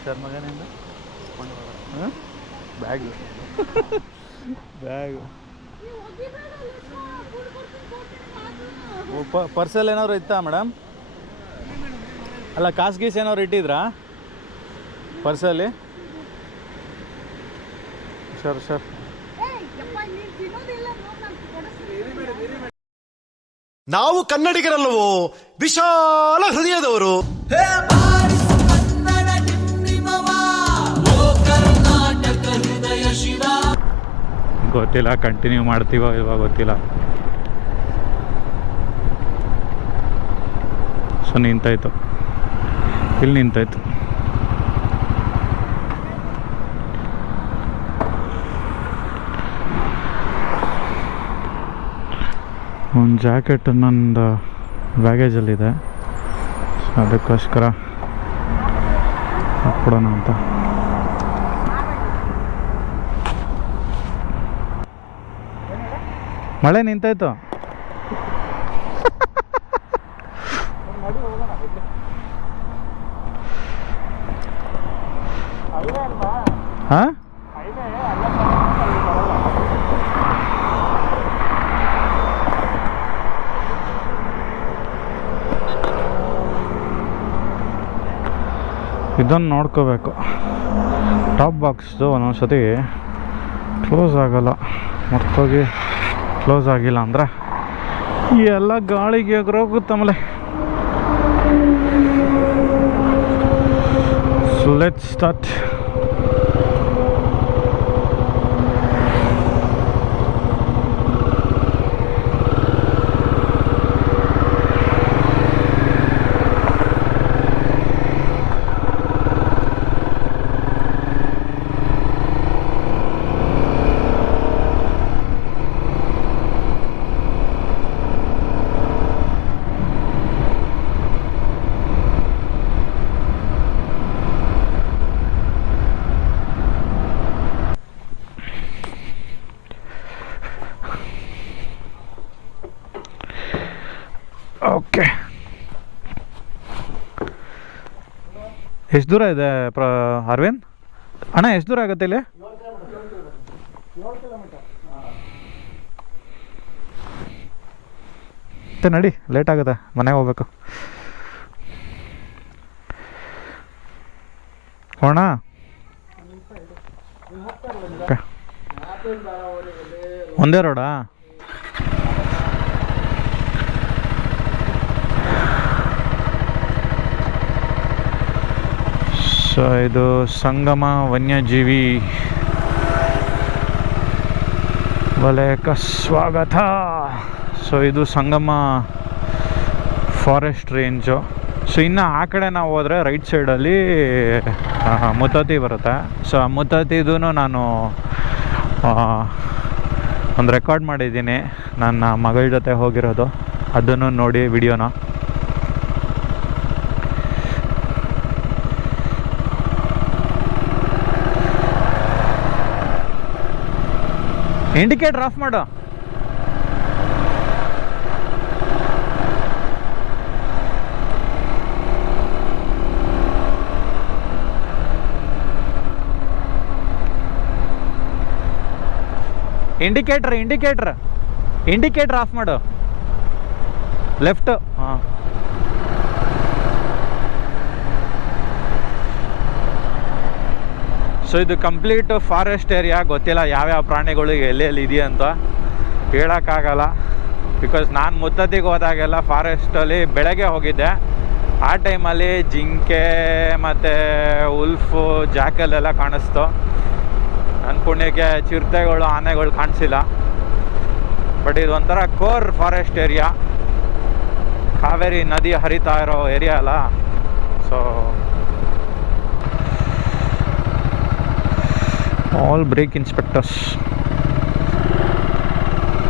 ಹುಷಾರು ಮಗನಿಂದ bag bag ಪರ್ಸಲ್ಲಿ ಏನಾದ್ರು ಇತ್ತಾ ಮೇಡಮ್? ಅಲ್ಲ ಕಾಸು ಗೀಸ್ ಏನಾದ್ರು ಇಟ್ಟಿದ್ರಾ ಪರ್ಸಲ್ಲಿ? ಸರ್ ಸರ್ ನಾವು ಕನ್ನಡಿಗರಲ್ಲವೋ ವಿಶಾಲ ಹೃದಯದವರು. ಗೊತ್ತಿಲ್ಲ, ಕಂಟಿನ್ಯೂ ಮಾಡ್ತೀವೋ ಇವಾಗ ಗೊತ್ತಿಲ್ಲ. ಸೊ ನಿಂತಾಯ್ತು, ಇಲ್ಲಿ ನಿಂತಾಯ್ತು. ಒಂದು ಜಾಕೆಟ್ ನಂದು ಬ್ಯಾಗೇಜಲ್ಲಿದೆ, ಅದಕ್ಕೋಸ್ಕರ ಹಾಕ್ಬಿಡೋಣ ಅಂತ. ಮಳೆ ನಿಂತಾಯ್ತು. ಹಾಂ ಇದನ್ನು ನೋಡ್ಕೋಬೇಕು. ಟಾಪ್ ಬಾಕ್ಸ್ದು ಒಂದೊಂದ್ಸತಿ ಕ್ಲೋಸ್ ಆಗಲ್ಲ, ಮರ್ತೋಗಿ ಕ್ಲೋಸ್ ಆಗಿಲ್ಲ ಅಂದರೆ ಎಲ್ಲ ಗಾಳಿಗೆ ಎಗರೋಗುತ್ತೆ ಆಮೇಲೆ. So let's start. ಓಕೆ, ಎಷ್ಟು ದೂರ ಇದೆ ಅರವಿಂದ್ ಅಣ್ಣ? ಎಷ್ಟು ದೂರ ಆಗುತ್ತೆ ಇಲ್ಲಿ? ಮತ್ತೆ ನಡಿ, ಲೇಟ್ ಆಗುತ್ತೆ, ಮನೆಗೆ ಹೋಗ್ಬೇಕು. ಹೋಣ ಒಂದೇ ರೋಡಾ? ಸೊ ಇದು ಸಂಗಮ ವನ್ಯಜೀವಿ ವಲಯಕ್ಕೆ ಸ್ವಾಗತ. ಸೊ ಇದು ಸಂಗಮ ಫಾರೆಸ್ಟ್ ರೇಂಜು. ಸೊ ಇನ್ನು ಆ ಕಡೆ ನಾವು ಹೋದರೆ ರೈಟ್ ಸೈಡಲ್ಲಿ ಮುತ್ತತ್ತಿ ಬರುತ್ತೆ. ಸೊ ಆ ಮುತ್ತತ್ತಿದೂ ನಾನು ಒಂದು ರೆಕಾರ್ಡ್ ಮಾಡಿದ್ದೀನಿ, ನನ್ನ ಮಗಳ ಜೊತೆ ಹೋಗಿರೋದು. ಅದನ್ನು ನೋಡಿ ವಿಡಿಯೋನ. ಇಂಡಿಕೇಟರ್ ಆಫ್ ಮಾಡು. ಇಂಡಿಕೇಟರ್ ಆಫ್ ಮಾಡು. ಲೆಫ್ಟ್. ಹಾಂ, ಸೊ ಇದು ಕಂಪ್ಲೀಟ್ ಫಾರೆಸ್ಟ್ ಏರಿಯಾ. ಗೊತ್ತಿಲ್ಲ ಯಾವ್ಯಾವ ಪ್ರಾಣಿಗಳು ಎಲ್ಲೆಲ್ಲಿ ಇದೆಯಾ ಅಂತ ಹೇಳೋಕ್ಕಾಗಲ್ಲ. ಬಿಕಾಸ್ ನಾನು ಮುತ್ತತ್ತಿಗೆ ಹೋದಾಗೆಲ್ಲ ಫಾರೆಸ್ಟಲ್ಲಿ ಬೆಳಗ್ಗೆ ಹೋಗಿದ್ದೆ. ಆ ಟೈಮಲ್ಲಿ ಜಿಂಕೆ ಮತ್ತು ಉಲ್ಫು, ಜಾಕಲ್ಲೆಲ್ಲ ಕಾಣಿಸ್ತು. ನನ್ನ ಪುಣ್ಯಕ್ಕೆ ಚಿರತೆಗಳು, ಆನೆಗಳು ಕಾಣಿಸಿಲ್ಲ. ಬಟ್ ಇದು ಒಂಥರ ಕೋರ್ ಫಾರೆಸ್ಟ್ ಏರಿಯಾ. ಕಾವೇರಿ ನದಿ ಹರಿತಾ ಇರೋ ಏರಿಯಾ ಅಲ್ಲ. So all break inspectors.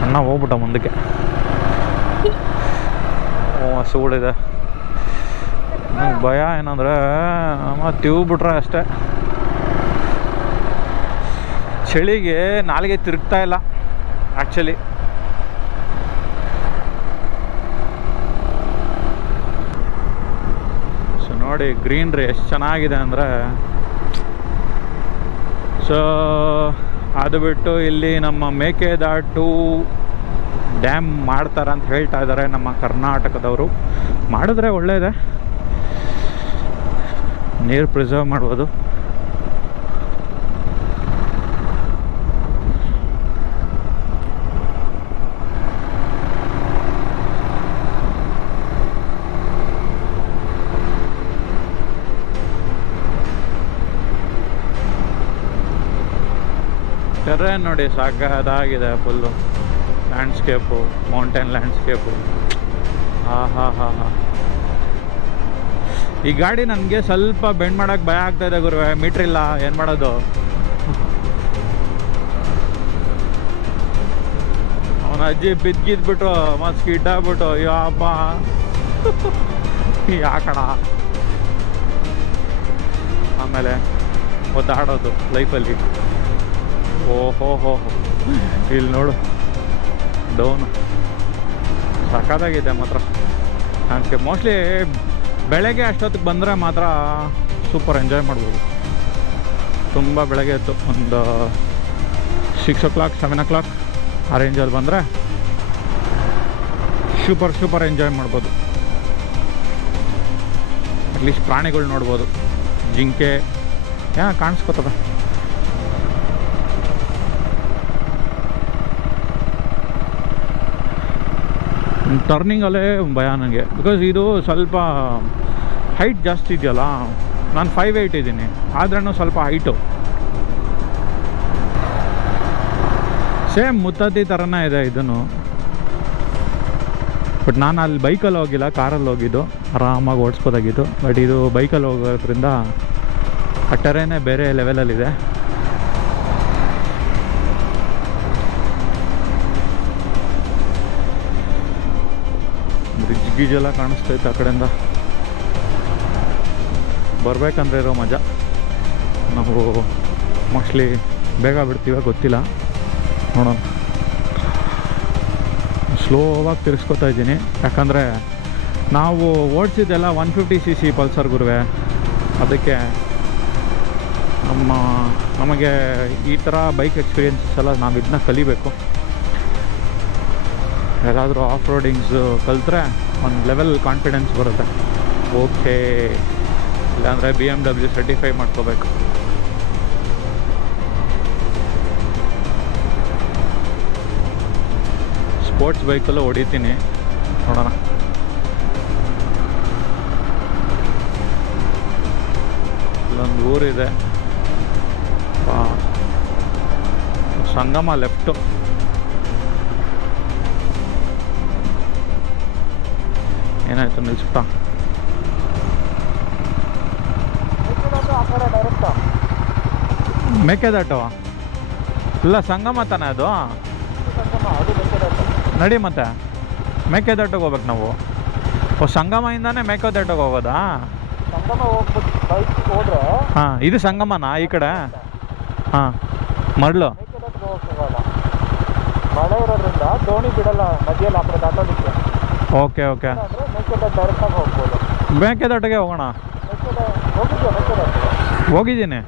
ಅಣ್ಣ ಹೋಗ್ಬಿಟ್ಟ ಮುಂದಕ್ಕೆ. ಹಸುಗಳಿದೆ. ನನಗೆ ಭಯ ಏನಂದರೆ ಮತ್ತೆ ಇವು ಬಿಟ್ರೆ ಅಷ್ಟೇ, ಚಳಿಗೆ ನಾಲಿಗೆ ತಿರುಗ್ತಾ ಇಲ್ಲ ಆ್ಯಕ್ಚುಲಿ. ಸೊ ನೋಡಿ ಗ್ರೀನ್ರಿ ಎಷ್ಟು ಚೆನ್ನಾಗಿದೆ ಅಂದರೆ ಸೊ ಅದು ಬಿಟ್ಟು ಇಲ್ಲಿ ನಮ್ಮ ಮೇಕೆದಾಟು ಡ್ಯಾಮ್ ಮಾಡ್ತಾರೆ ಅಂತ ಹೇಳ್ತಾ ಇದ್ದಾರೆ ನಮ್ಮ ಕರ್ನಾಟಕದವರು. ಮಾಡಿದ್ರೆ ಒಳ್ಳೆಯದೇ, ನೀರು ಪ್ರಿಸರ್ವ್ ಮಾಡ್ಬೋದು. ಟೆರೇನ್ ನೋಡಿ ಸಾಕಾಗಿದೆ, ಫುಲ್ಲು ಲ್ಯಾಂಡ್ಸ್ಕೇಪು, ಮೌಂಟೇನ್ ಲ್ಯಾಂಡ್ಸ್ಕೇಪು. ಈ ಗಾಡಿ ನನಗೆ ಸ್ವಲ್ಪ ಬೆಂಡ್ ಮಾಡೋಕ್ಕೆ ಭಯ ಆಗ್ತಾಯಿದೆ ಗುರುವೆ, ಮೀಟ್ರ್ ಇಲ್ಲ, ಏನು ಮಾಡೋದು? ಅವನ ಅಜ್ಜಿ ಬಿದ್ದಿದ್ಬಿಟ್ಟು ಮತ್ತು ಸ್ಕಿಡ್ ಆಗ್ಬಿಟ್ಟು ಅಯ್ಯೋ ಅಪ್ಪ ಯಾಕಣ. ಆಮೇಲೆ ಒದ್ದಾಡೋದು ಲೈಫಲ್ಲಿ. ಓಹೋ ಇಲ್ಲಿ ನೋಡು ಡೌನು ಸಖತ್ತಾಗಿದೆ ಮಾತ್ರ. ನನಗೆ ಮೋಸ್ಟ್ಲಿ ಬೆಳಗ್ಗೆ ಅಷ್ಟೊತ್ತಿಗೆ ಬಂದರೆ ಮಾತ್ರ ಸೂಪರ್ ಎಂಜಾಯ್ ಮಾಡ್ಬೋದು. ತುಂಬ ಬೆಳಗ್ಗೆ ಎದ್ದು ಒಂದು 6 o'clock 7 o'clock ಆ ರೇಂಜಲ್ಲಿ ಬಂದರೆ ಸೂಪರ್ ಎಂಜಾಯ್ ಮಾಡ್ಬೋದು. ಅಟ್ಲೀಸ್ಟ್ ಪ್ರಾಣಿಗಳು ನೋಡ್ಬೋದು. ಜಿಂಕೆ ಕಾಣಿಸ್ಕೊತದ. ಟರ್ನಿಂಗಲ್ಲೇ ಭಯ ನನಗೆ, ಬಿಕಾಸ್ ಇದು ಸ್ವಲ್ಪ ಹೈಟ್ ಜಾಸ್ತಿ ಇದೆಯಲ್ಲ. ನಾನು 5'8" ಇದ್ದೀನಿ, ಆದ್ರೂ ಸ್ವಲ್ಪ ಹೈಟು. ಸೇಮ್ ಮುತ್ತತ್ತಿ ಥರನೇ ಇದೆ ಇದನ್ನು. ಬಟ್ ನಾನು ಅಲ್ಲಿ ಬೈಕಲ್ಲಿ ಹೋಗಿಲ್ಲ, ಕಾರಲ್ಲಿ ಹೋಗಿದ್ದು, ಆರಾಮಾಗಿ ಓಡಿಸ್ಬೋದಾಗಿತ್ತು. ಬಟ್ ಇದು ಬೈಕಲ್ಲಿ ಹೋಗೋದ್ರಿಂದ ಆ ಟೆರೇನೇ ಬೇರೆ ಲೆವೆಲಲ್ಲಿದೆ. ಬ್ರಿಡ್ಜ್ ಗೀಜೆಲ್ಲ ಕಾಣಿಸ್ತೈತೆ ಆ ಕಡೆಯಿಂದ. ಬರಬೇಕಂದ್ರೆ ಇರೋ ಮಜಾ. ನಾವು ಮೋಸ್ಟ್ಲಿ ಬೇಗ ಬಿಡ್ತೀವ ಗೊತ್ತಿಲ್ಲ, ನೋಡೋಣ. ಸ್ಲೋವಾಗಿ ತಿರ್ಸ್ಕೊತಾ ಇದ್ದೀನಿ, ಯಾಕಂದರೆ ನಾವು ಓಡಿಸಿದ್ದೆಲ್ಲ 150cc ಪಲ್ಸರ್ ಗುರುವೆ. ಅದಕ್ಕೆ ನಮಗೆ ಈ ಥರ ಬೈಕ್ ಎಕ್ಸ್ಪೀರಿಯನ್ಸಸ್ ಎಲ್ಲ ನಾವು ಇದನ್ನ ಕಲಿಬೇಕು. ಎಲ್ಲಾದರೂ ಆಫ್ ರೋಡಿಂಗ್ಸು ಕಲಿತ್ರೆ ಒಂದು ಲೆವೆಲ್ ಕಾನ್ಫಿಡೆನ್ಸ್ ಬರುತ್ತೆ. ಓಕೆ, ಇಲ್ಲಾಂದರೆ BMW ಸರ್ಟಿಫೈ ಮಾಡ್ಕೋಬೇಕು. ಸ್ಪೋರ್ಟ್ಸ್ ಬೈಕಲ್ಲೂ ಹೊಡಿತೀನಿ, ನೋಡೋಣ. ಇಲ್ಲೊಂದು ಊರಿದೆ, ಸಂಗಮ ಲೆಫ್ಟು. ಏನಾಯ್ತು ನಿಲ್ಸ್ಬಿಟ್ಟ? ಮೇಕೆದಾಟು ಇಲ್ಲ, ಸಂಗಮ ತಾನೆ ಅದು. ನಡಿ ಮತ್ತೆ ಮೇಕೆದಾಟಿಗೆ ಹೋಗ್ಬೇಕು ನಾವು. ಸಂಗಮದಿಂದಾನೇ ಮೇಕೆದಾಟಿಗೆ ಹೋಗೋದಾ? ಹಾಂ, ಇದು ಸಂಗಮನಾ ಈ ಕಡೆ? ಹಾಂ, ಮರಳು ಮಳೆ ಇರೋದ್ರಿಂದ ದೋಣಿ ಬಿಡಲ್ಲ ನದಿಯಲ್ಲಿ ಆ ಕಡೆ ದಾಟೋದಕ್ಕೆ. ಓಕೆ ಡೈರೆಕ್ಟಾಗಿ ಹೋಗ್ಬೋದು. ಮೇಕೆದಾಟಿಗೆ ಹೋಗೋಣ. ಹೋಗಿದ್ದೀನಿ.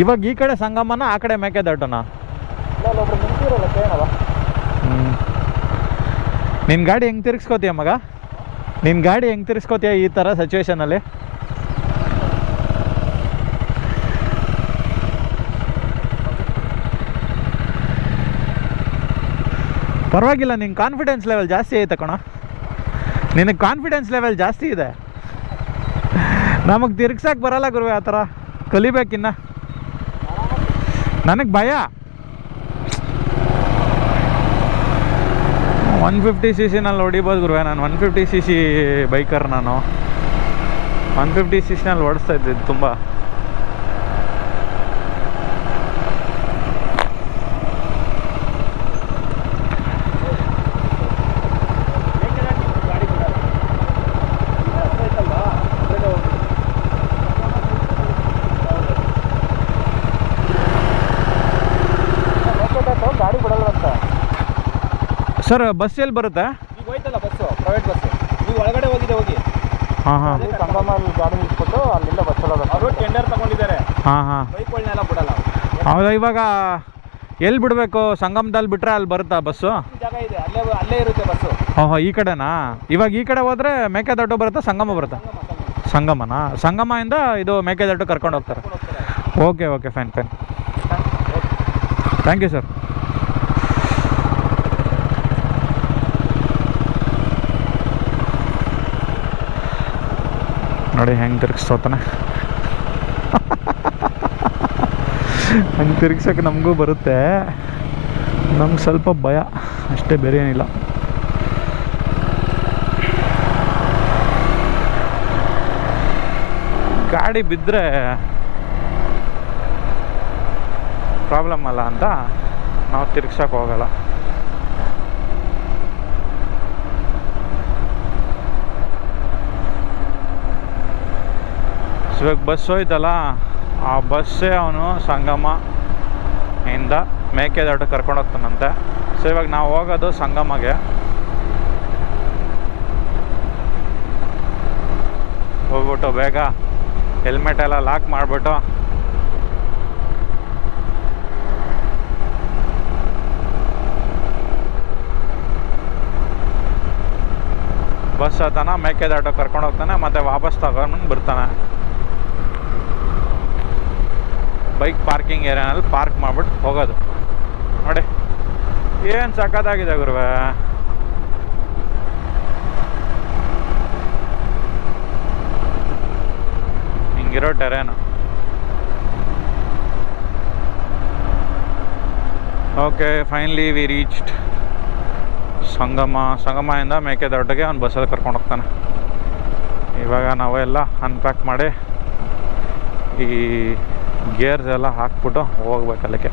ಇವಾಗ ಈ ಕಡೆ ಸಂಗಮನ, ಆ ಕಡೆ ಮೇಕೆದಾಟುನ? ನಿನ್ನ ಗಾಡಿ ಹೆಂಗೆ ತಿರ್ಗಿಸ್ಕೋತೀಯ ಮಗ? ನಿನ್ನ ಗಾಡಿ ಹೆಂಗೆ ತಿರ್ಗಿಸ್ಕೋತೀಯ ಈ ಥರ ಸಿಚುವೇಶನಲ್ಲಿ? ಪರವಾಗಿಲ್ಲ, ನಿನ್ನ ಕಾನ್ಫಿಡೆನ್ಸ್ ಲೆವೆಲ್ ಜಾಸ್ತಿ ಐತೆ ಕಣ. ನಿನಗೆ ಕಾನ್ಫಿಡೆನ್ಸ್ ಲೆವೆಲ್ ಜಾಸ್ತಿ ಇದೆ. ನಮಗೆ ತಿರ್ಗ್ಸಕ್ಕೆ ಬರಲ್ಲ ಗುರುವೆ, ಆ ಥರ ಕಲಿಬೇಕಿನ್ನ. ನನಗೆ ಭಯ. 150cc ಹೊಡಿಬೋದು ಗುರುವೆ. ನಾನು 150cc ಬೈಕರ್. ನಾನು 150cc ಓಡಿಸ್ತಾ ಇದ್ದಿದ್ದು ತುಂಬ. ಗಾಡಿ ಬಿಡಲ್ವಂತ ಸರ್. ಬಸ್ ಎಲ್ಲಿ ಬರುತ್ತೆ? ಈಗ ಹೋಯ್ತಲ್ಲ ಬಸ್ಸು, ಪ್ರೈವೇಟ್ ಬಸ್ಸು. ನೀವು ಒಳಗಡೆ ಹೋಗಿದೆ ಹೋಗಿ. ಹಾಂ ಹಾಂ ಅಲ್ಲಿ ಸಂಗಮಲ್ಲಿ ಗಾಡಿ ನಿಲ್ಸ್ಬಿಟ್ಟು ಅಲ್ಲಿಂದ ಬಸ್ ಚಲೋದು. ಅವರು ಟೆಂಡರ್ ತಗೊಂಡಿದ್ದಾರೆ, ಹಾಂ ಹಾಂ. ಬೈಕ್ಗಳನ್ನೆಲ್ಲ ಬಿಡಲ್ಲ. ಹೌದಾ, ಇವಾಗ ಎಲ್ಲಿ ಬಿಡಬೇಕು? ಸಂಗಮದಲ್ಲಿ ಬಿಟ್ಟರೆ ಅಲ್ಲಿ ಬರುತ್ತಾ ಬಸ್ಸು? ಜಾಗ ಇದೆ, ಅಲ್ಲೇ ಇರುತ್ತೆ ಬಸ್ಸು. ಓಹೋ, ಈ ಕಡೆನಾ? ಇವಾಗ ಈ ಕಡೆ ಹೋದರೆ ಮೇಕೆದಾಟು ಬರುತ್ತಾ, ಸಂಗಮ ಬರುತ್ತಾ? ಸಂಗಮನಾ? ಸಂಗಮದಿಂದ ಇದು ಮೇಕೆದಾಟು ಕರ್ಕೊಂಡು ಹೋಗ್ತಾರೆ. Okay okay, fine fine, thank you sir. ನೋಡಿ ಹೆಂಗೆ ತಿರ್ಗಿಸ್ತೋತಾನೆ. ಹಂಗೆ ತಿರ್ಗ್ಸೋಕ್ಕೆ ನಮಗೂ ಬರುತ್ತೆ, ನಮ್ಗೆ ಸ್ವಲ್ಪ ಭಯ ಅಷ್ಟೇ, ಬೇರೆ ಏನಿಲ್ಲ. ಗಾಡಿ ಬಿದ್ದರೆ ಪ್ರಾಬ್ಲಮ್ ಅಲ್ಲ ಅಂತ ನಾವು ತಿರ್ಗ್ಸೋಕೆ ಹೋಗಲ್ಲ. ಇವಾಗ ಬಸ್ ಹೋಯ್ತಲ್ಲ, ಆ ಬಸ್ಸೇ ಅವನು ಸಂಗಮ ಇಂದ ಮೇಕೆದಾಟು ಕರ್ಕೊಂಡು ಹೋಗ್ತಾನಂತೆ. ಸೊ ಇವಾಗ ನಾವು ಹೋಗೋದು ಸಂಗಮಗೆ. ಹೋಗ್ಬಿಟ್ಟು ಬೇಗ ಹೆಲ್ಮೆಟ್ ಎಲ್ಲ ಲಾಕ್ ಮಾಡಿಬಿಟ್ಟು ಬಸ್ ಹತ್ತಾನ, ಮೇಕೆದಾಟು ಕರ್ಕೊಂಡು ಹೋಗ್ತಾನೆ, ಮತ್ತು ವಾಪಸ್ ತಗೊಂಡು ಬರ್ತಾನೆ. ಬೈಕ್ ಪಾರ್ಕಿಂಗ್ ಏರಿಯಾನಲ್ಲಿ ಪಾರ್ಕ್ ಮಾಡಿಬಿಟ್ಟು ಹೋಗೋದು. ನೋಡಿ ಏನು ಸಖತ್ತಾಗಿದೆ ಗುರುವೆ. ಹಿಂಗಿರೋ ಟೆರೇನು. ಓಕೆ, ಫೈನಲಿ ವಿ ರೀಚ್ಡ್ ಸಂಗಮದಿಂದ ಮೇಕೆದಾಟಿಗೆ ಅವ್ನು ಬಸ್ಸಲ್ಲಿ ಕರ್ಕೊಂಡು ಹೋಗ್ತಾನೆ. ಇವಾಗ ನಾವೆಲ್ಲ ಅನ್ಪ್ಯಾಕ್ ಮಾಡಿ ಈ ಗೇರ್ಸ್ ಎಲ್ಲ ಹಾಕ್ಬಿಟ್ಟು ಹೋಗ್ಬೇಕು ಅಲ್ಲಿಗೆ.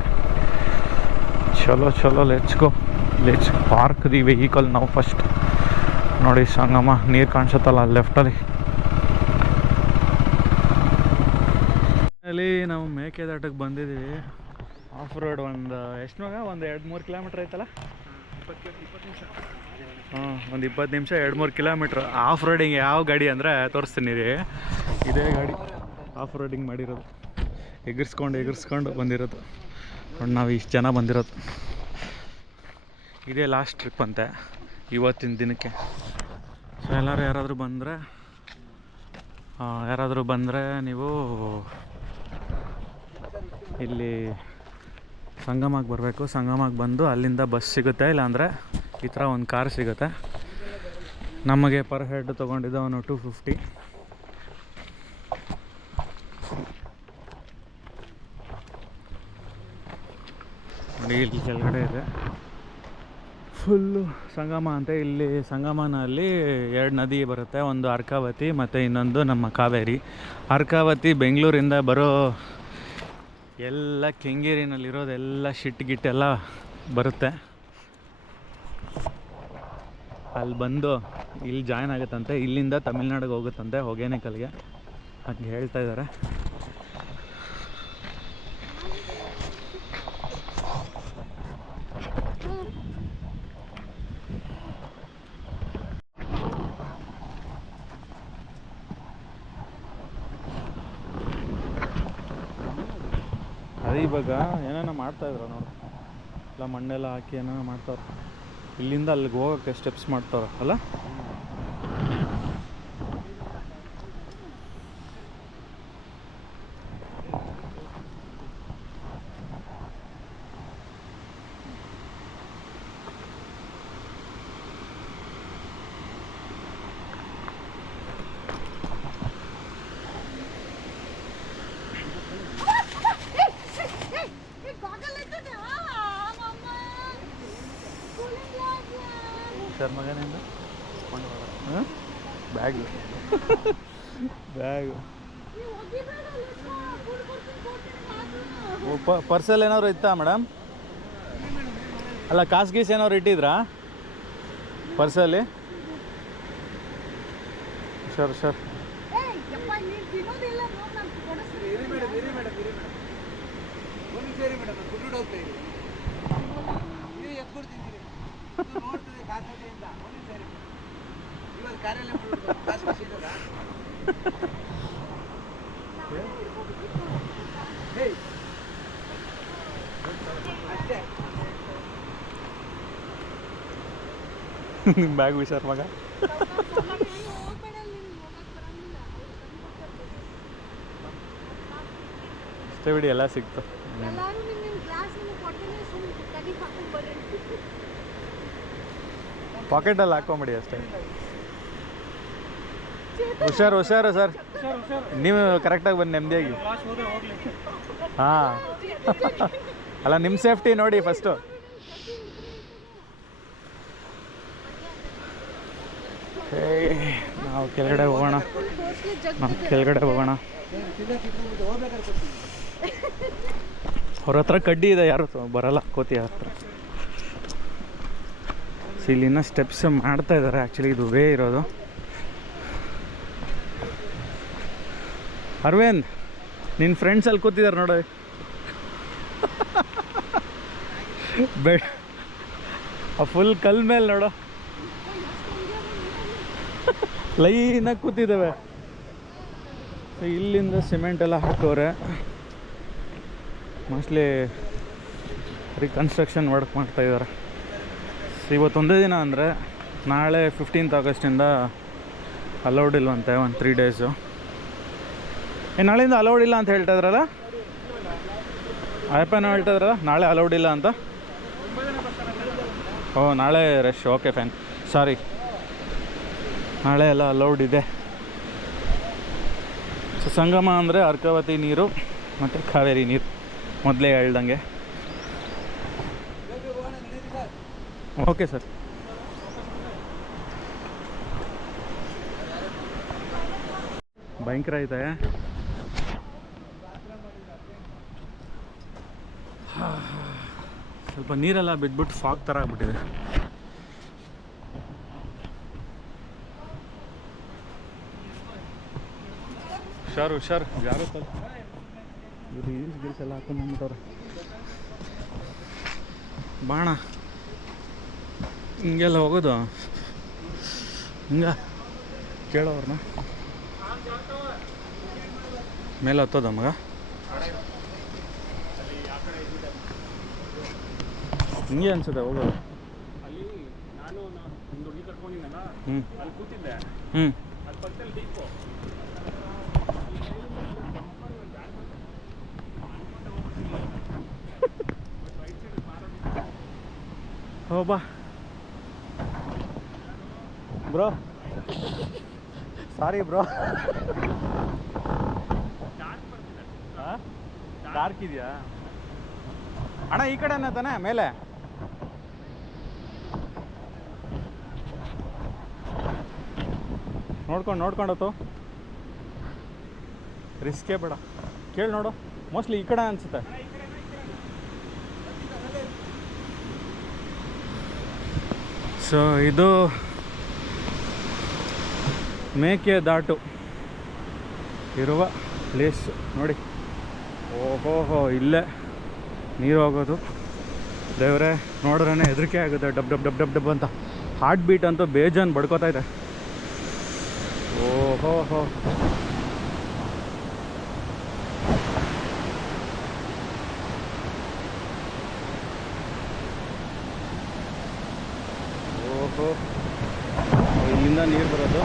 ಚಲೋ ಲೆಟ್ಸ್ ಪಾರ್ಕ್ ದಿ ವೆಹಿಕಲ್ ನಾವು ಫಸ್ಟ್. ನೋಡಿ ಸಂಗಮ ನೀರು ಕಾಣಿಸುತ್ತಲ್ಲ ಲೆಫ್ಟಲ್ಲಿ. ಅಲ್ಲಿ ನಾವು ಮೇಕೆದಾಟಕ್ಕೆ ಬಂದಿದ್ದೀವಿ. ಆಫ್ ರೋಡ್ ಒಂದು ಎಷ್ಟು ಮಗ, ಒಂದು 2-3 ಕಿಲೋಮೀಟ್ರ್ ಐತಲ್ಲ. 20 ನಿಮಿಷ. ಹಾಂ, ಒಂದು 20 ನಿಮಿಷ, 2-3 ಕಿಲೋಮೀಟ್ರ್. ಆಫ್ ರೋಡಿಂಗ್ ಯಾವ ಗಾಡಿ ಅಂದರೆ ತೋರಿಸ್ತೀನಿ ರೀ. ಇದೇ ಗಾಡಿ ಆಫ್ ರೋಡಿಂಗ್ ಮಾಡಿರೋದು, ಎಗರ್ಸ್ಕೊಂಡು ಬಂದಿರೋದು. ನೋಡಿ ನಾವು ಇಷ್ಟು ಜನ ಬಂದಿರೋದು. ಇದೇ ಲಾಸ್ಟ್ ಟ್ರಿಪ್ ಅಂತೆ ಇವತ್ತಿನ ದಿನಕ್ಕೆ. ಸೊ ಎಲ್ಲರೂ ಯಾರಾದರೂ ಬಂದರೆ ನೀವು ಇಲ್ಲಿ ಸಂಗಮಕ್ಕೆ ಬರಬೇಕು. ಸಂಗಮಕ್ಕೆ ಬಂದು ಅಲ್ಲಿಂದ ಬಸ್ ಸಿಗುತ್ತೆ, ಇಲ್ಲಾಂದರೆ ಈ ಥರ ಒಂದು ಕಾರ್ ಸಿಗುತ್ತೆ. ನಮಗೆ ಪರ್ ಹೆಡ್ ತೊಗೊಂಡಿದ್ದು ಅವನು 250. ನೋಡಿ ಇಲ್ಲಿ ಕೆಳಗಡೆ ಇದೆ ಫುಲ್ಲು ಸಂಗಮ ಅಂತ. ಇಲ್ಲಿ ಸಂಗಮನಲ್ಲಿ 2 ನದಿ ಬರುತ್ತೆ, ಒಂದು ಅರ್ಕಾವತಿ ಮತ್ತು ಇನ್ನೊಂದು ನಮ್ಮ ಕಾವೇರಿ. ಅರ್ಕಾವತಿ ಬೆಂಗಳೂರಿಂದ ಬರೋ ಎಲ್ಲ ಕೆಂಗೇರಿನಲ್ಲಿರೋದೆಲ್ಲ ಗಿಟ್ಟೆಲ್ಲ ಬರುತ್ತೆ. ಅಲ್ಲಿ ಬಂದು ಇಲ್ಲಿ ಜಾಯ್ನ್ ಆಗುತ್ತಂತೆ, ಇಲ್ಲಿಂದ ತಮಿಳ್ನಾಡಿಗೆ ಹೋಗುತ್ತಂತೆ, ಹೊಗೇನಕಲ್ಗೆ ಹಾಗೆ ಹೇಳ್ತಾ ಇದ್ದಾರೆ. ಅದೇ ಇವಾಗ ಏನೇನೋ ಮಾಡ್ತಾಯಿದ್ರು ನೋಡು, ಎಲ್ಲ ಮಣ್ಣೆಲ್ಲ ಹಾಕಿ ಏನೇನೋ ಮಾಡ್ತಾವ್ರೆ. ಇಲ್ಲಿಂದ ಅಲ್ಲಿಗೆ ಹೋಗೋಕ್ಕೆ ಸ್ಟೆಪ್ಸ್ ಮಾಡ್ತಾವ್ರೆ ಅಲ್ಲ. ಸರ್ ಮಗನಿಂದ ಬ್ಯಾಗು ಪರ್ಸಲ್ಲಿ ಏನಾದ್ರು ಇತ್ತಾ ಮೇಡಮ್? ಅಲ್ಲ, ಕಾಸು ಗೀಸ್ ಏನಾದ್ರು ಇಟ್ಟಿದ್ರಾ ಪರ್ಸಲ್ಲಿ? ಸರ್ ಕಾರ್ಯಾಲಯ ನಿಮ್ಮ ಬ್ಯಾಗ್ ಹುಷಾರ್ ಮಗ. ಅಷ್ಟೇ ಬಿಡಿ, ಎಲ್ಲ ಸಿಕ್ತು. ಪಾಕೆಟಲ್ಲಿ ಹಾಕೊಂಬಿಡಿ ಅಷ್ಟೇ. ಹುಷಾರು ಹುಷಾರು ಸರ್, ನೀವು ಕರೆಕ್ಟಾಗಿ ಬಂದು ನೆಮ್ಮದಿಯಾಗಿ. ಹಾಂ, ಅಲ್ಲ ನಿಮ್ಮ ಸೇಫ್ಟಿ ನೋಡಿ ಫಸ್ಟು. ನಾವು ಕೆಳಗಡೆ ಹೋಗೋಣ, ಅವ್ರ ಹತ್ರ ಕಡ್ಡಿ ಇದೆ, ಯಾರು ಬರಲ್ಲ ಕೋತಿ ಹತ್ರ. ಸೊ ಇಲ್ಲಿ ಇನ್ನೂ ಸ್ಟೆಪ್ಸ್ ಮಾಡ್ತಾ ಇದ್ದಾರೆ. ಆ್ಯಕ್ಚುಲಿ ಇದು ವೇ ಇರೋದು. ಅರವಿಂದ್, ನಿನ್ನ ಫ್ರೆಂಡ್ಸ್ ಅಲ್ಲಿ ಕೂತಿದ್ದಾರೆ ನೋಡಿ. ಬೇಡ, ಆ ಫುಲ್ ಕಲ್ ಮೇಲೆ ನೋಡು, ಲೈನಾಗಿ ಕೂತಿದ್ದಾವೆ. ಸೊ ಇಲ್ಲಿಂದ ಸಿಮೆಂಟ್ ಎಲ್ಲ ಹಾಕೋರೆ. ಮೋಸ್ಟ್ಲಿ ರಿಕನ್ಸ್ಟ್ರಕ್ಷನ್ ವರ್ಕ್ ಮಾಡ್ತಾಯಿದ್ದಾರೆ. ಸೊ ಇವತ್ತೊಂದೇ ದಿನ ಅಂದರೆ ನಾಳೆ 15th ಆಗಸ್ಟಿಂದ ಅಲೌಡ್ ಇಲ್ವಂತೆ, ಒಂದು 3 ಡೇಸು. ನಾಳೆಯಿಂದ ಅಲೌಡ್ ಇಲ್ಲ ಅಂತ ಹೇಳ್ತಾ ಇದ್ರಲ್ಲ, ಅಯ್ಯಪ್ಪನೂ ಹೇಳ್ತಾ ಇದ್ರಲ್ಲ ನಾಳೆ ಅಲೌಡ್ ಇಲ್ಲ ಅಂತ. ಓ, ನಾಳೆ ರಶ್. ಓಕೆ ಫೈನ್, ಸಾರಿ. ನಾಳೆ ಎಲ್ಲ ಅಲೌಡ್ ಇದೆ. ಸೊ ಸಂಗಮ ಅಂದರೆ ಅರ್ಕಾವತಿ ನೀರು ಮತ್ತು ಕಾವೇರಿ ನೀರು, ಮೊದಲೇ ಹೇಳ್ದಂಗೆ. Okay sir. ಭಯಂಕರ ಐತೆ. ಸ್ವಲ್ಪ ನೀರೆಲ್ಲ ಬಿದ್ದುಬಿಟ್ಟು ಫಾಗ್ ಥರ ಆಗ್ಬಿಟ್ಟಿದೆ. ಹುಷಾರು ಜಾಗ್ರತೆ. ಇವರು ಗೀಲ್ಸ್ ಎಲ್ಲ ಹಾಕೊಂಡು ಬಂದ್ಬಿಟ್ಟವ್ರೆ. ಬಾಣ ಹಿಂಗೆಲ್ಲ ಹೋಗೋದು, ಹಿಂಗೆ ಕೇಳೋವ್ರನ್ನ ಮೇಲೆ ಹತ್ತೋದ ಮಗ. ಹಿಂಗೆ ಅನ್ಸುತ್ತೆ ಹೋಗೋದು. ಹ್ಞೂ ಹೋ ಬಾ ಬ್ರೋ, ಸಾರಿ ಬ್ರೋ. ಡಾರ್ಕ್ ಇದೆಯಾ ಅಣ್ಣ? ಈ ಕಡೆನೇ ತಾನೆ ಮೇಲೆ? ನೋಡ್ಕೊಂಡತ್ತು ರಿಸ್ಕೇ ಬೇಡ. ಕೇಳಿ ನೋಡು, ಮೋಸ್ಟ್ಲಿ ಈ ಕಡೆ ಅನಿಸುತ್ತೆ. ಸೊ ಇದು ಮೇಕೆದಾಟು ಇರುವ ಪ್ಲೇಸ್ ನೋಡಿ. ಓಹೋಹೋ, ಇಲ್ಲೇ ನೀರು ಹೋಗೋದು. ದೇವರೇ, ನೋಡ್ರೇ ಹೆದರಿಕೆ ಆಗುತ್ತೆ. Dub dub dub dub dub ಅಂತ ಹಾರ್ಟ್ ಬೀಟ್ ಅಂತೂ ಬೇಜಾನ್ ಬಡ್ಕೋತಾ ಇದೆ. ಓಹೋಹೋ, ಓಹೋ, ಇಲ್ಲಿಂದ ನೀರು ಬರೋದು.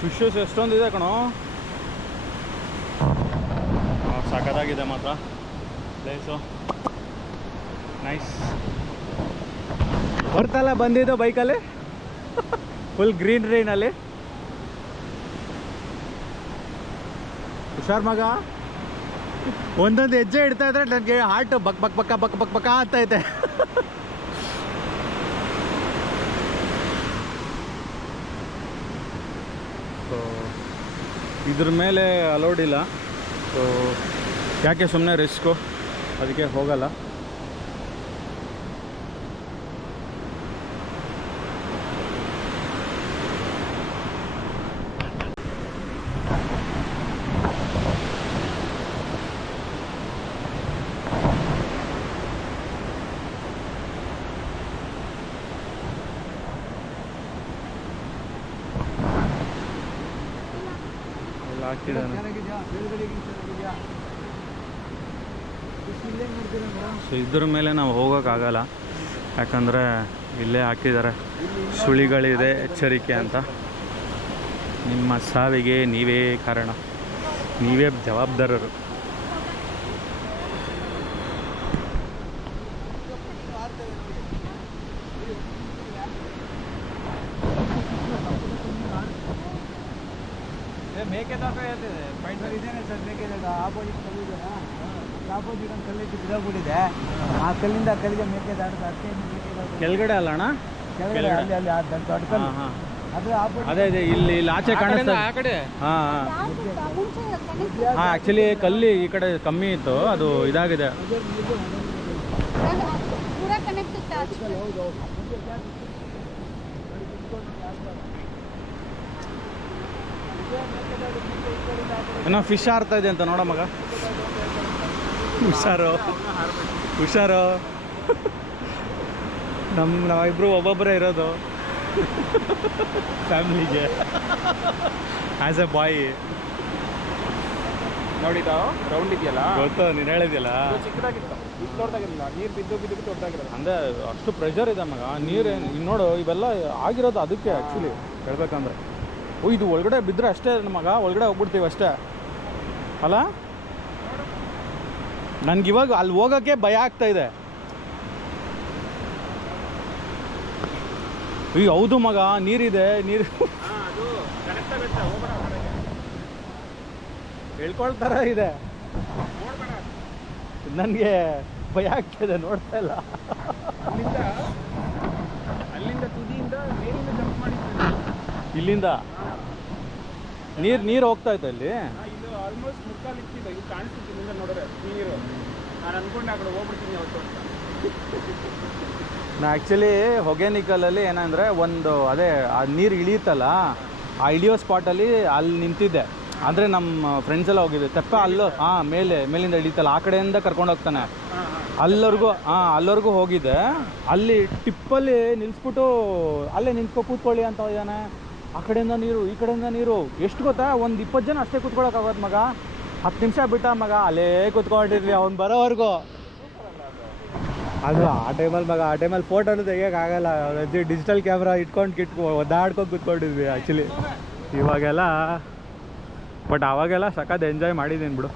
ಫಿಶಸ್ ಎಷ್ಟೊಂದಿದೆ ಕಣೋ. ಸಖತ್ತಾಗಿದೆ ಮಾತ್ರ ಪ್ಲೇಸು. ನೈಸ್. ಬರ್ತಲ್ಲ ಬಂದಿದ್ದು ಬೈಕಲ್ಲಿ, ಫುಲ್ ಗ್ರೀನ್ರಿನಲ್ಲಿ. ಹುಷಾರ್ ಮಗ, ಒಂದೊಂದು ಹೆಜ್ಜೆ ಇಡ್ತಾ ಇದ್ರೆ ನನಗೆ ಹಾರ್ಟ್ ಬಕ್ ಬಕ್ ಬಕ್ಕ ಬಕ್ ಬಕ್ ಬಕ್ಕ ಆಗ್ತೈತೆ. ಸೊ ಇದ್ರ ಮೇಲೆ ಅಲೌಡ್ ಇಲ್ಲ. ಸೊ ಯಾಕೆ ಸುಮ್ಮನೆ ರಿಸ್ಕು, ಅದಕ್ಕೆ ಹೋಗಲ್ಲ. ಹಾಕ್ತಿದ್ದಾನೆ. ಸೊ ಇದ್ರ ಮೇಲೆ ನಾವು ಹೋಗೋಕ್ಕಾಗಲ್ಲ, ಯಾಕಂದರೆ ಇಲ್ಲೇ ಹಾಕಿದ್ದಾರೆ ಸುಳಿಗಳಿದೆ ಎಚ್ಚರಿಕೆ ಅಂತ. ನಿಮ್ಮ ಸಾವಿಗೆ ನೀವೇ ಕಾರಣ, ನೀವೇ ಜವಾಬ್ದಾರರು. ಮೇಕೆದಾಟು ಹೇಳ್ತಿದೆ ಪಾಯಿಂಟ್ ಇದೇನೆ ಸರ್. ಮೇಕೆದಾಟು ಆಪೋಸಿಟ್ ಕಲ್ಲಿದೆಯಾ, ಆಪೋಸಿಟ್ ಒಂದು ಕಲ್ಲಿಟ್ಟು ಬಿಡೋಗ್ಬಿಟ್ಟಿದೆ. ಆ ಕಲ್ಲಿಂದ ಕಲ್ಲಿಗೆ ಮೇಕೆದಾಟು ಅಷ್ಟೇ. ಕೆಳಗಡೆ ಅಲ್ಲ ಅಣ್ಣ, ಕೆಳಗಡೆ ಅಲ್ಲಿ ಅಲ್ಲಿ ದೊಡ್ಡ ಕಲ್ಲು ಅದು ಆಪೋಸಿಟ್. ಅದೇ ಇದೆ, ಇಲ್ಲಿ ಆಚೆ ಕಾಣಿಸ್ತಾ ಆ ಕಡೆ. ಹಾಂ ಹಾಂ ಆ್ಯಕ್ಚುಲಿ ಕಲ್ಲಿ ಈ ಕಡೆ ಕಮ್ಮಿ ಇತ್ತು, ಅದು ಇದಾಗಿದೆ. ಏನೋ ಫಿಶ್ ಆರ್ತಾ ಇದೆ ಅಂತ ನೋಡ ಮಗ. ಹುಷಾರು ಹುಷಾರು, ನಾವಿಬ್ರು ಒಬ್ಬೊಬ್ಬರೇ ಇರೋದು ಫ್ಯಾಮಿಲಿಗೆ ಆ್ಯಸ್ ಎ ಬಾಯ್. ನೋಡಿದ ರೌಂಡ್ ಇದೆಯಲ್ಲ, ಗೊತ್ತು, ನೀನು ಹೇಳಿದ್ಯಲ್ಲ ಚಿಕ್ಕದಾಗಿತ್ತು, ಇಷ್ಟು ದೊಡ್ಡದಾಗಿರಲಿಲ್ಲ. ನೀರು ಬಿದ್ದು ಬಿದ್ದು ದೊಡ್ಡದಾಗಿರೋದು. ಅಂದರೆ ಅಷ್ಟು ಪ್ರೆಷರ್ ಇದೆ ಮಗ. ನೀರು ನೋಡು, ಇವೆಲ್ಲ ಆಗಿರೋದು ಅದಕ್ಕೆ ಆ್ಯಕ್ಚುಲಿ ಹೇಳ್ಬೇಕಂದ್ರೆ. ಓ, ಇದು ಒಳಗಡೆ ಬಿದ್ದರೆ ಅಷ್ಟೇ ಮಗ, ಒಳಗಡೆ ಹೋಗ್ಬಿಡ್ತೀವಿ ಅಷ್ಟೇ ಅಲ್ಲ. ನನಗಿವಾಗ ಅಲ್ಲಿ ಹೋಗೋಕ್ಕೆ ಭಯ ಆಗ್ತಾ ಇದೆ. ಈಗ ಹೌದು ಮಗ, ನೀರಿದೆ, ನೀರು ಅದು ಕನೆಕ್ಟ್ ಆಗುತ್ತೆ. ಹೋಗ್ಬೇಡ, ಹೇಳ್ಕೊಳ್ತಾರ ಇದೆ. ನನಗೆ ಭಯ ಆಗ್ತಾಯಿದೆ, ನೋಡ್ತಾ ಇಲ್ಲ. ಅಲ್ಲಿಂದ ತುದಿಯಿಂದ ಮೇಲಿಂದ ಜಂಪ್ ಮಾಡಿದ್ದೆ. ಇಲ್ಲಿಂದ ನೀರು ಹೋಗ್ತಾ ಇತ್ತು ಅಲ್ಲಿ. ಇದು ಆಲ್ಮೋಸ್ಟ್ ಮುಕ್ಕಾಲು ಇಕ್ಕಿದೆ. ಇದು ಕಾಣಿಸ್ತಿದ್ದಿಲ್ಲ ನೋಡಿದ್ರೆ ನೀರು. ನಾನು ಅನ್ಕೊಂಡೆ ಆ ಕಡೆ ಹೋಗ್ಬಿಡ್ತೀನಿ ಅವತ್ತು ಅಂತ. ನಾ ಆ್ಯಕ್ಚುಲಿ ಹೊಗೆನಿಕಲಲ್ಲಿ ಏನಂದರೆ ಒಂದು ಅದೇ ಆ ನೀರು ಇಳಿಯುತ್ತಲ್ಲ, ಆ ಇಳಿಯೋ ಸ್ಪಾಟಲ್ಲಿ ಅಲ್ಲಿ ನಿಂತಿದ್ದೆ. ಅಂದರೆ ನಮ್ಮ ಫ್ರೆಂಡ್ಸ್ ಎಲ್ಲ ಹೋಗಿದ್ದೆ. ತೆಪ್ಪ ಅಲ್ಲೂ ಮೇಲಿಂದ ಇಳಿತಲ್ಲ, ಆ ಕಡೆಯಿಂದ ಕರ್ಕೊಂಡು ಹೋಗ್ತಾನೆ ಅಲ್ಲವರೆಗೂ ಹೋಗಿದ್ದೆ. ಅಲ್ಲಿ ಟಿಪ್ಪಲ್ಲಿ ನಿಲ್ಲಿಸ್ಬಿಟ್ಟು ಅಲ್ಲೇ ಕೂತ್ಕೊಳ್ಳಿ ಅಂತ ಇದ್ದಾನೆ. ಆ ಕಡೆಯಿಂದ ನೀರು, ಈ ಕಡೆಯಿಂದ ನೀರು. ಎಷ್ಟು ಗೊತ್ತಾ, ಒಂದು 20 ಜನ ಅಷ್ಟೇ ಕೂತ್ಕೊಳ್ಳೋಕ್ಕಾಗೋದು ಮಗ. 10 ನಿಮಿಷ ಬಿಟ್ಟ ಮಗ, ಅಲ್ಲೇ ಕೂತ್ಕೊಂಡಿದ್ವಿ ಅವ್ನು ಬರೋವರೆಗೂ. ಅದು ಆ ಟೈಮಲ್ಲಿ ಮಗ, ಆ ಟೈಮಲ್ಲಿ ಫೋಟೋನು ತೆಗಿಯೋಕ್ಕಾಗಲ್ಲ. ಡಿಜಿಟಲ್ ಕ್ಯಾಮ್ರಾ ಇಟ್ಕೊಂಡು ಒದ್ದಾಡ್ಕೊಂಡು ಕೂತ್ಕೊಂಡಿದ್ವಿ ಆ್ಯಕ್ಚುಲಿ. ಇವಾಗೆಲ್ಲ ಬಟ್ ಅವಾಗೆಲ್ಲ ಸಖತ್ ಎಂಜಾಯ್ ಮಾಡಿದ್ದೀನಿ ಬಿಡು.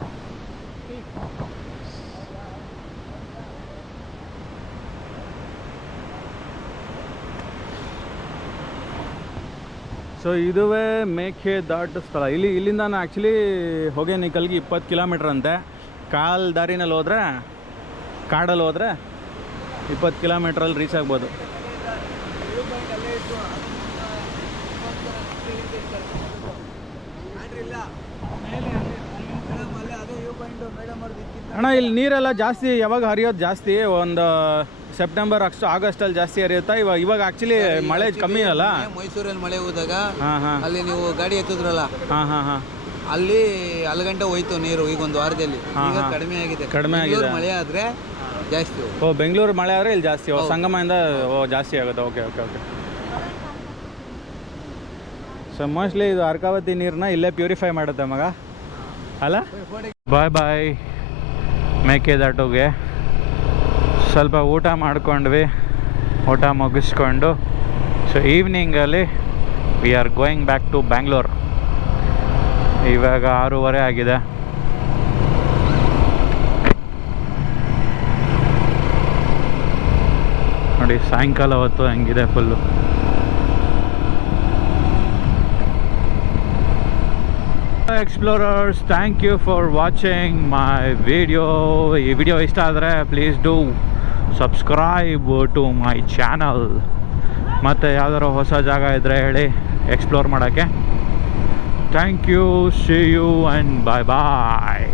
ಸೊ ಇದುವೇ ಮೇಕೆದಾಟು ಸ್ಥಳ. ಇಲ್ಲಿಂದ ನಾನು ಆ್ಯಕ್ಚುಲಿ ಹೊಗೆನಿಕಲ್ಗೆ 20 ಕಿಲೋಮೀಟ್ರ್ ಅಂತೆ. ಕಾಲು ದಾರಿನಲ್ಲಿ ಹೋದರೆ, ಕಾಡಲ್ಲಿ ಹೋದರೆ 20 ಕಿಲೋಮೀಟ್ರಲ್ಲಿ ರೀಚ್ ಆಗ್ಬೋದು. ಅಣ್ಣ ಇಲ್ಲಿ ನೀರೆಲ್ಲ ಜಾಸ್ತಿ ಯಾವಾಗ ಹರಿಯೋದು ಜಾಸ್ತಿ? ಒಂದು ಸೆಪ್ಟೆಂಬರ್ ಆಗಸ್ಟಲ್ಲಿ ಜಾಸ್ತಿ ಹರಿಯುತ್ತಾ? ಇವಾಗ ಆಕ್ಚುಲಿ ಮಳೆ ಕಮ್ಮಿ ಅಲ್ಲ. ಮೈಸೂರಲ್ಲಿ ಮಳೆ ಹೋದಾಗ ಅಲ್ಲಿ ನೀವು ಗಾಡಿ ಎತ್ತಿದ್ರಲ್ಲ, ಅಲ್ಲಿ ಗಂಟೆ ಹೋಯ್ತು ನೀರು. ಈಗ ಒಂದು ವಾರದಲ್ಲಿ ಈಗ ಕಡಿಮೆ ಆಗಿದೆ. ಮಳೆ ಆದ್ರೆ ಜಾಸ್ತಿ. ಓ, ಬೆಂಗಳೂರು ಮಳೆ ಆದರೆ ಇಲ್ಲಿ ಜಾಸ್ತಿ. ಸಂಗಮದಿಂದ ಜಾಸ್ತಿ ಆಗುತ್ತೆ. ಓಕೆ. ಸೊ ಮೋಸ್ಟ್ಲಿ ಇದು ಅರ್ಕಾವತಿ ನೀರನ್ನ ಇಲ್ಲೇ ಪ್ಯೂರಿಫೈ ಮಾಡುತ್ತೆ ಮಗ ಅಲ್ಲ. ಬಾಯ್ ಮೇಕೆದಾಟುಗೆ ಸ್ವಲ್ಪ ಊಟ ಮಾಡ್ಕೊಂಡ್ವಿ. ಊಟ ಮುಗಿಸ್ಕೊಂಡು ಸೊ ಈವ್ನಿಂಗಲ್ಲಿ we are going back to Bangalore. ಇವಾಗ 6:30 ಆಗಿದೆ. ನೋಡಿ ಸಾಯಂಕಾಲ ಹೊತ್ತು ಹೆಂಗಿದೆ full. Explorers, thank you for watching my video. ಈ ವಿಡಿಯೋ ಇಷ್ಟ ಆದರೆ please do subscribe to my channel. ಮತ್ತು ಯಾವ್ದಾದ್ರು ಹೊಸ ಜಾಗ ಇದ್ದರೆ ಹೇಳಿ ಎಕ್ಸ್ಪ್ಲೋರ್ ಮಾಡೋಕ್ಕೆ. Thank you, see you and bye.